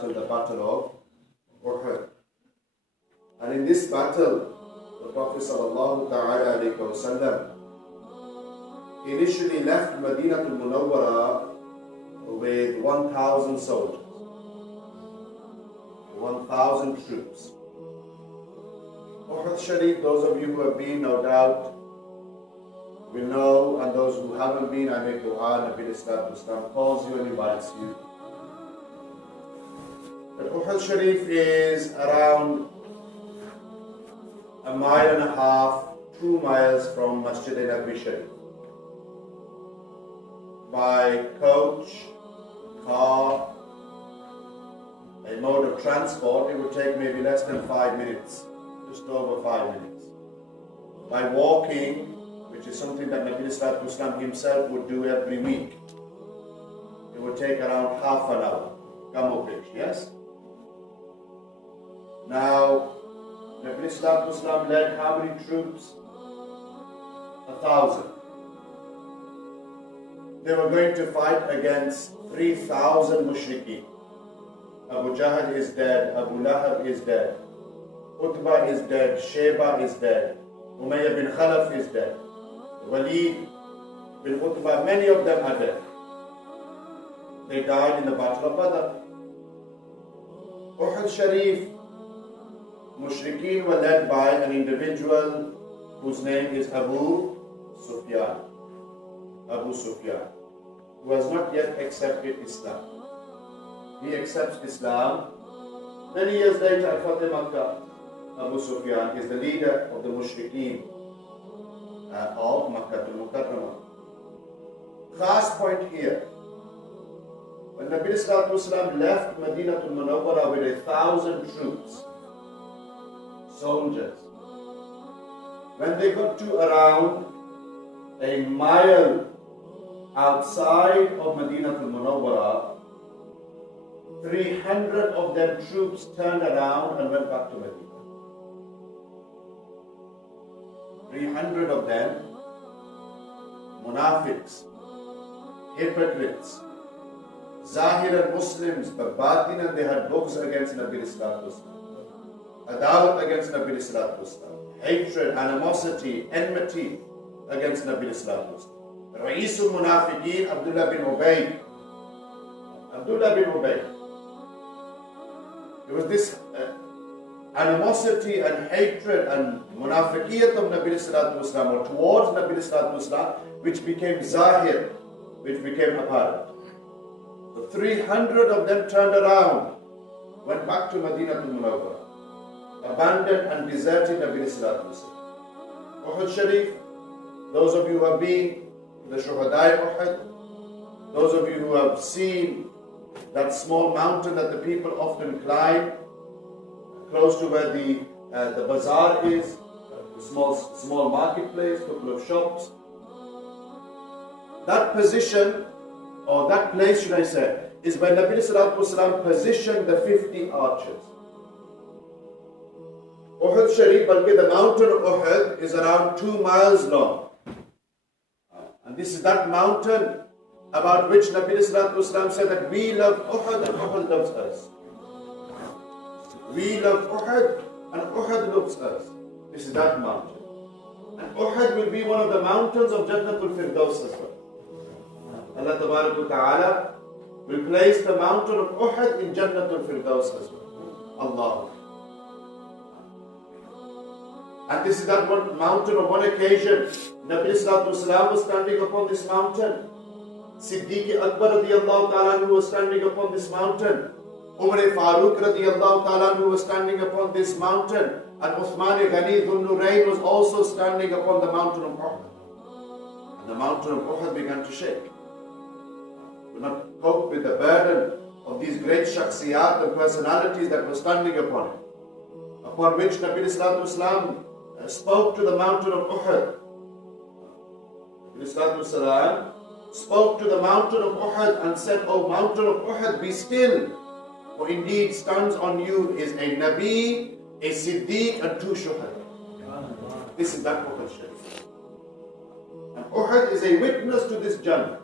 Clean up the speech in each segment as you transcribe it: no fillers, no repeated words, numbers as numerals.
battle, the Battle of Uhud. And in this battle, the Prophet ﷺ initially left Madinatul Munawwara with 1,000 soldiers, 1,000 troops. Uhud Sharif, those of you who have been, no doubt, will know, and those who haven't been, I make dua, Nabi Islam calls you and invites you. But Uhud Sharif is around 1.5 miles, 2 miles from Masjid Nabi Sharif. By coach, car, a mode of transport, it would take maybe less than 5 minutes, just over 5 minutes. By walking, which is something that Nabi Islam himself would do every week, it would take around half an hour. Come yes? Now, Nabi Islam led how many troops? 1,000. They were going to fight against 3,000 mushrikeen. Abu Jahl is dead, Abu Lahab is dead, Utbah is dead, Sheba is dead, Umayyah bin Khalaf is dead, Walid bin Utbah, many of them are dead. They died in the Battle of Badr. Uhud Sharif, mushrikeen were led by an individual whose name is Abu Sufyan. Abu Sufyan, who has not yet accepted Islam. He accepts Islam. Many years later, at Fateh Makkah, Abu Sufyan is the leader of the mushrikeen of Makkah al-Mukarramah. Last point here. When Nabi Islam left Madinatul Munawwara with 1,000 troops, soldiers, when they got to around 1 mile outside of Madinatul Munawwara, 300 of them troops turned around and went back to Medina. 300 of them, munafiqs, hypocrites, Zahiran Muslims, but Batinan, they had books against Nabi Islam, adawat against Nabi Islam, hatred, animosity, enmity against Nabi Islam. Ra'isul Munafiqeen, Abdullah bin Ubay. Abdullah bin Ubay. It was this animosity and hatred and munafiqiyat of Nabi Islam, or towards Nabi Islam, which became zahir, which became apparent. So 300 of them turned around, went back to Madinatul Munawwara, abandoned and deserted Nabi Islam. Uhud Sharif, those of you who have been to the Shuhadai Uhud, those of you who have seen that small mountain that the people often climb, close to where the bazaar is, a small marketplace, couple of shops. That position, or that place should I say, is where Nabi Sallallahu positioned the 50 archers. Uhud Sharif, balki the mountain of Uhud is around 2 miles long. And this is that mountain about which Nabi Sallallahu said that we love Uhud and Uhud loves us. We love Uhud and Uhud loves us. This is that mountain. And Uhud will be one of the mountains of Jannatul Firdaus as well. Allah Ta'ala will place the mountain of Uhud in Jannatul Firdaus as well. Allah. And this is that one mountain. On one occasion, Nabi Sallallahu was standing upon this mountain. Siddiq Akbar radiyallahu ta'ala was standing upon this mountain. Umar Farooq radiyallahu ta'ala was standing upon this mountain. And Uthman Ghani Dhul Nurayn was also standing upon the mountain of Uhud. And the mountain of Uhud began to shake. Could not cope with the burden of these great shakhsiyat and personalities that were standing upon it. Upon which Nabi Sallallahu spoke to the mountain of Uhud. Nabi Sallallahu spoke to the mountain of Uhud and said, O mountain of Uhud, be still, for indeed stands on you is a Nabi, a Siddiq, and 2 Shuhada. This is that Uhud Sharif. And Uhud is a witness to this Jannah.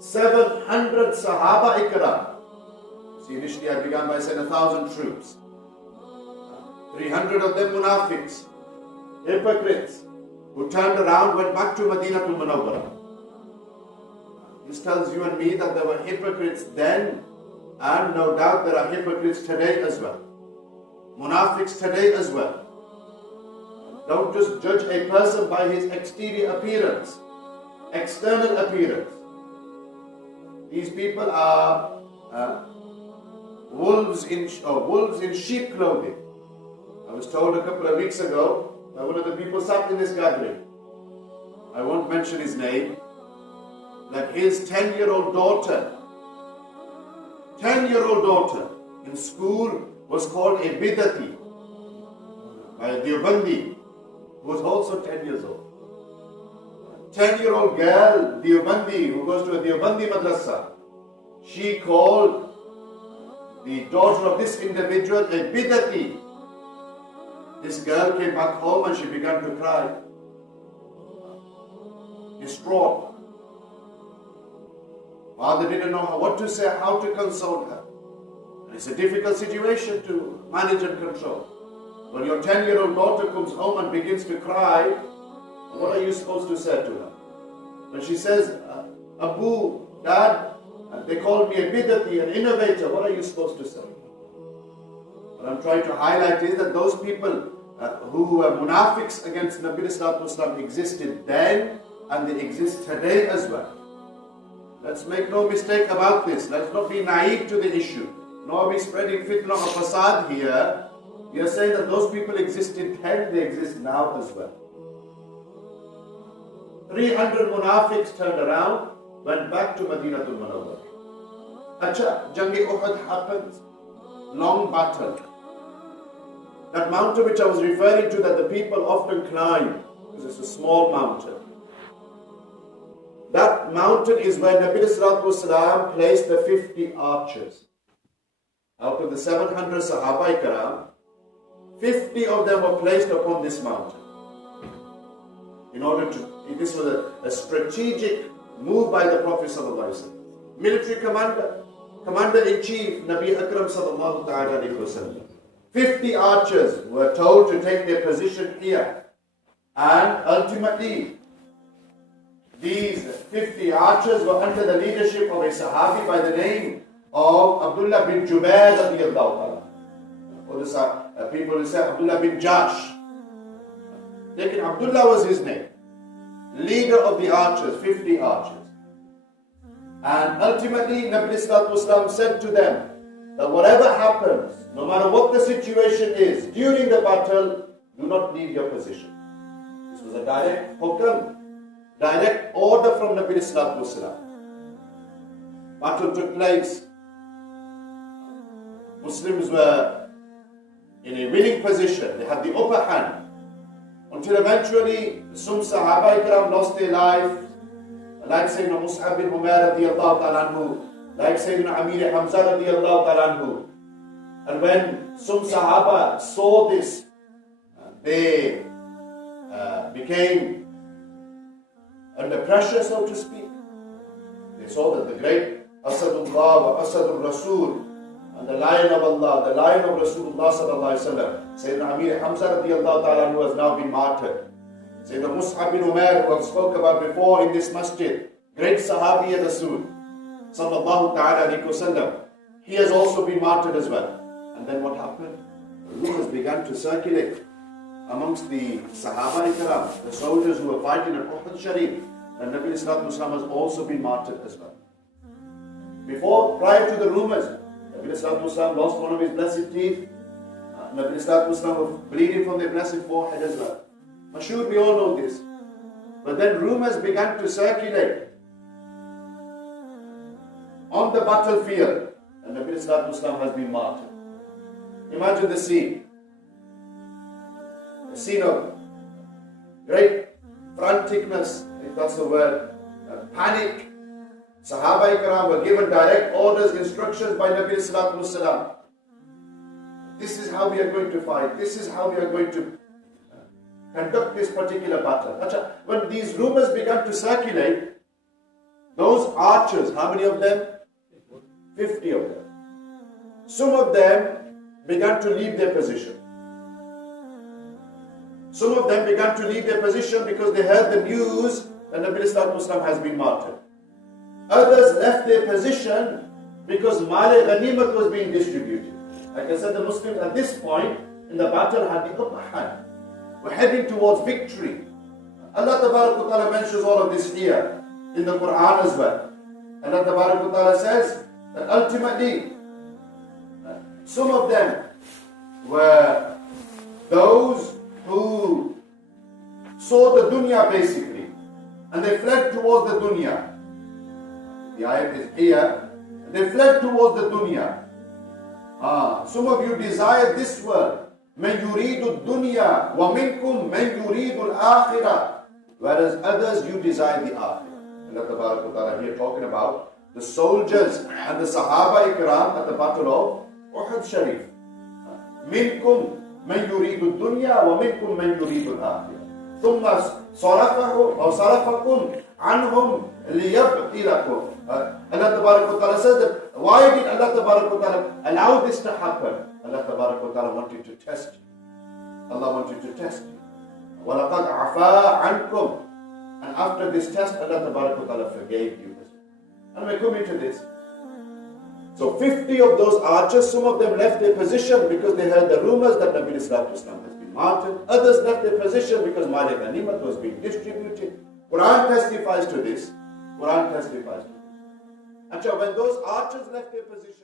700 Sahaba Ikram See, initially I began by saying 1,000 troops. 300 of them munafiqs, hypocrites, who turned around, went back to Madinatul Munawwarah. This tells you and me that there were hypocrites then, and no doubt there are hypocrites today as well. Munafiqs today as well. Don't just judge a person by his exterior appearance, external appearance. These people are wolves in sheep clothing. I was told a couple of weeks ago by one of the people sat in this gathering, I won't mention his name, that his 10-year-old daughter in school was called a bidati by a Deobandi who was also 10 years old. 10-year-old girl, Deobandi, who goes to a Deobandi madrasa, she called the daughter of this individual a bidati. This girl came back home and she began to cry, distraught. Father didn't know what to say, how to console her. And it's a difficult situation to manage and control. When your 10-year-old daughter comes home and begins to cry, what are you supposed to say to her? When she says, Abu, Dad, they called me a bidati, an innovator, what are you supposed to say? What I'm trying to highlight is that those people who were munafiqs against Nabi Sallallahu Alaihi Wasallam existed then and they exist today as well. Let's make no mistake about this. Let's not be naive to the issue. Nor are we spreading fitna or fasad here. We are saying that those people existed then, they exist now as well. 300 munafiqs turned around, went back to Madinatul Munawwarah. Acha, Jangi Uhud happens. Long battle. That mountain which I was referring to that the people often climb, because it's a small mountain. That mountain is where Nabi Sallallahu Alaihi Wasallam placed the 50 archers. Out of the 700 Sahaba Ikram, 50 of them were placed upon this mountain. In order to, this was a strategic move by the Prophet Sallallahu Alaihi Wasallam. Military Commander-in-Chief, Nabi Akram Sallallahu Alaihi Wasallam. 50 archers were told to take their position here. And ultimately, these 50 archers were under the leadership of a Sahabi by the name of Abdullah bin Jubair radiyallahu ta'ala. Or the people will say Abdullah bin Jash. Lekin Abdullah was his name. Leader of the archers, 50 archers. And ultimately, Nabi Sallallahu Alaihi Wasallam said to them that whatever happens, no matter what the situation is, during the battle, do not leave your position. This was a direct hukam, direct order from Nabi Sallallahu Alaihi Wasallam. Battle took place. Muslims were in a winning position. They had the upper hand. Until eventually, some Sahaba Ikram lost their life. Like Sayyidina Mus'ab bin Umair radiyallahu ta'ala anhu, like Sayyidina Amir Hamza radiyallahu ta'ala anhu. And when some Sahaba saw this, they became under pressure, so to speak. They saw that the great Asadullah wa Asadur Rasul, and the Lion of Allah, the Lion of Rasulullah sallallahu alaihi wasallam, Sayyidina Amir Hamza radiyallahu ta'ala anhu has now been martyred. Sayyidina Mus'ab bin Umair, who I spoke about before in this masjid, great Sahabi of Rasul sallallahu ta'ala alayhi wasallam, he has also been martyred as well. And then what happened? Rumors began to circulate amongst the Sahaba Ikram, the soldiers who were fighting at Uhud Sharif, and Nabi Sallallahu Alaihi Wasallam has also been martyred as well. Prior to the rumors, Nabi Sallallahu Alaihi Wasallam lost one of his blessed teeth. Nabi Sallallahu Alaihi Wasallam was bleeding from their blessed forehead as well. Mashur, we all know this. But then rumors began to circulate on the battlefield, and Nabi Sallallahu Alaihi Wasallam has been martyred. Imagine the scene. A scene of great franticness, if that's the word, panic. Sahaba Ikram were given direct orders, instructions by Nabi Sallallahu Alaihi Wasallam. This is how we are going to fight. This is how we are going to conduct this particular battle. When these rumors began to circulate, those archers, how many of them? 50 of them. some of them began to leave their position. Some of them began to leave their position because they heard the news that Nabi Islam has been martyred. Others left their position because Mal Ghanimat was being distributed. Like I said, the Muslims at this point in the battle had the upper hand. We're heading towards victory. Allah Ta'ala mentions all of this here in the Quran as well. Allah Ta'ala says that ultimately some of them were those who saw the dunya basically, and they fled towards the dunya. The ayat is here. They fled towards the dunya. Some of you desire this world. مَنْ يُرِيدُ الدُّنْيَا وَمِنْكُمْ مَنْ يُرِيدُ الْآخِرَةِ. Whereas others, you desire the akhirah. Allah Ta'ala here talking about the soldiers and the Sahaba Ikram at the battle of Uhud Sharif. مِنْكُمْ مَنْ يُرِيدُ الدُّنْيَا وَمِنْكُمْ مَنْ يُرِيدُ الْآخِرَةِ ثُمَّ صَرَفَكُمْ عَنْهُمْ لِيَبْتِلَكُمْ. Allah Ta'ala says that why did Allah Ta'ala allow this to happen? Allah Ta'ala wanted to test you. Allah wanted to test you. وَلَقَدْ عَفَا عَنْكُمْ. And after this test, Allah Ta'ala forgave you. And we're coming to this. So 50 of those archers, some of them left their position because they heard the rumors that Nabi Islam has been martyred. Others left their position because Mal Ghanimat was being distributed. Quran testifies to this. Quran testifies to this. And so when those archers left their position,